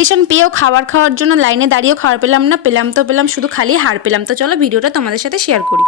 Invitation পেয়েও খাওয়ার জন্য লাইনে দাঁড়িয়েও খাবার পেলাম না, পেলাম শুধু খালি হার পেলাম। তো চলো ভিডিওটা তোমাদের সাথে শেয়ার করি।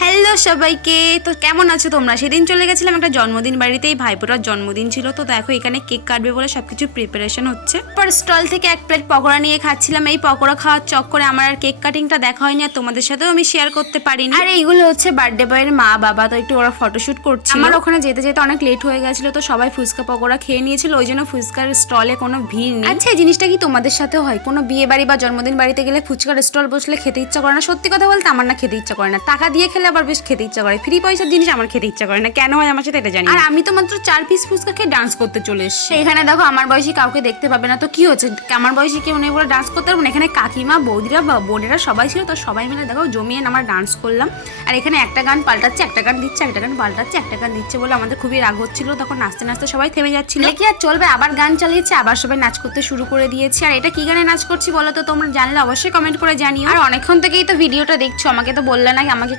হ্যালো সবাইকে, তো কেমন আছো তোমরা? সেদিন চলে গেছিলাম একটা জন্মদিন বাড়িতেই, ভাইপোটার জন্মদিন ছিল। তো দেখো এখানে কেক কাটবে বলে সবকিছু প্রিপারেশন হচ্ছে। পর স্টল থেকে এক প্লেট পকোড়া নিয়ে খাচ্ছিলাম। এই পকোড়া খাওয়ার চক্করে আমার আর কেক কাটিংটা দেখা হয়নি, আর তোমাদের সাথেও আমি শেয়ার করতে পারিনি। আর এইগুলো হচ্ছে বার্থডে বয়ের মা বাবা, তো একটু ওরা ফটোশুট করছে। আমার ওখানে যেতে যেতে অনেক লেট হয়ে গেছিল, তো সবাই ফুচকা পকোড়া খেয়ে নিয়েছিল, ওই জন্য ফুচকার স্টলে কোনো ভিড় নেই। আচ্ছা এই জিনিসটা কি তোমাদের সাথেও হয়? কোনো বিয়ে বাড়ি বা জন্মদিন বাড়িতে গেলে ফুচকার স্টল বসলে খেতে ইচ্ছা করে না? সত্যি কথা বলতে আমার না খেতে ইচ্ছা করে না, টাকা দিয়ে খেলে আবার বেশ খেতে ইচ্ছা করে। ফ্রি পয়সার জিনিস আমার খেতে ইচ্ছা করে না, কেন হয় আমার সাথে এটা জানি। আর আমি তো মাত্র 4 পিস ফুচকা খেয়ে ডান্স করতে চলে এসেছি। এখানে দেখো আমার বয়সী কাউকে দেখতে পাবে না, তো কি হচ্ছে, আমার বয়সী কেউ নেই বলে ডান্স করতে পারবো না? এখানে কাকিমা বৌদিরা বোনেরা সবাই ছিল, তো সবাই মিলে দেখো জমিয়ে আমরা ডান্স করলাম। আর এখানে একটা গান পাল্টাচ্ছে, একটা গান দিচ্ছে, একটা গান পাল্টাচ্ছে, একটা গান দিচ্ছে বলে আমাদের খুবই রাগ হচ্ছিল। তখন নাচতে নাচতে সবাই থেমে যাচ্ছিল, কি আর চলবে, আবার গান চালিয়েছে, আবার সবাই নাচ করতে শুরু করে দিয়েছে। আর এটা কি গানে নাচ করছি বলো তো, তোমরা জানলে অবশ্যই কমেন্ট করে জানিও। আর অনেকক্ষণ থেকেই তো ভিডিওটা দেখছো, আমাকে তো বললে না আমাকে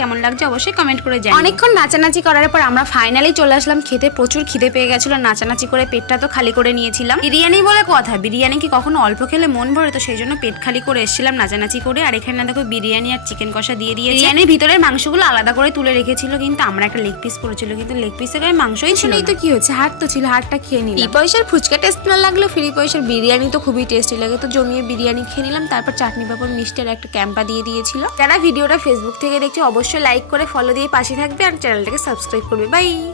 কেমন লাগছে অবশ্যই কমেন্ট করে জানিও। অনেকক্ষণ নাচানাচি করার পর আমরা ফাইনালি চলে আসলাম খেতে। প্রচুর খিদে পেয়ে গেছিল, নাচানাচি করে পেটটা তো খালি করে নিয়েছিলাম। বিরিয়ানি বলে কথা, বিরিয়ানি কি কখনো অল্প খেলে মন ভরে? তো সেই জন্য পেট খালি করে এসেছিলাম নাচানাচি করে। আর এখানে দেখো বিরিয়ানি আর চিকেন কষা দিয়ে দিয়েছে। বিরিয়ানির ভিতরের মাংসগুলো আলাদা করে তুলে রেখেছিল, কিন্তু আমরা একটা লেগ পিস পড়েছিল, কিন্তু লেগ পিসের গায়ে মাংসই ছিল না। তো কি হচ্ছে, হাড় তো ছিল, হাড়টা খেয়ে নিলাম। ফ্রি পয়সার ফুচকা টেস্ট না লাগলো, ফ্রি পয়সার বিরিয়ানি তো খুবই টেস্টি লাগে, তো জমিয়ে বিরিয়ানি খেয়ে নিলাম। তারপর চাটনি পাপড় মিষ্টি আর একটা ক্যাম্পা দিয়ে দিয়েছিল। যারা ভিডিওটা ফেসবুক থেকে দেখছো অবশ্যই লাইক করে ফলো দিয়ে পাশে থাকবে আর চ্যানেলটাকে সাবস্ক্রাইব করবে। বাই।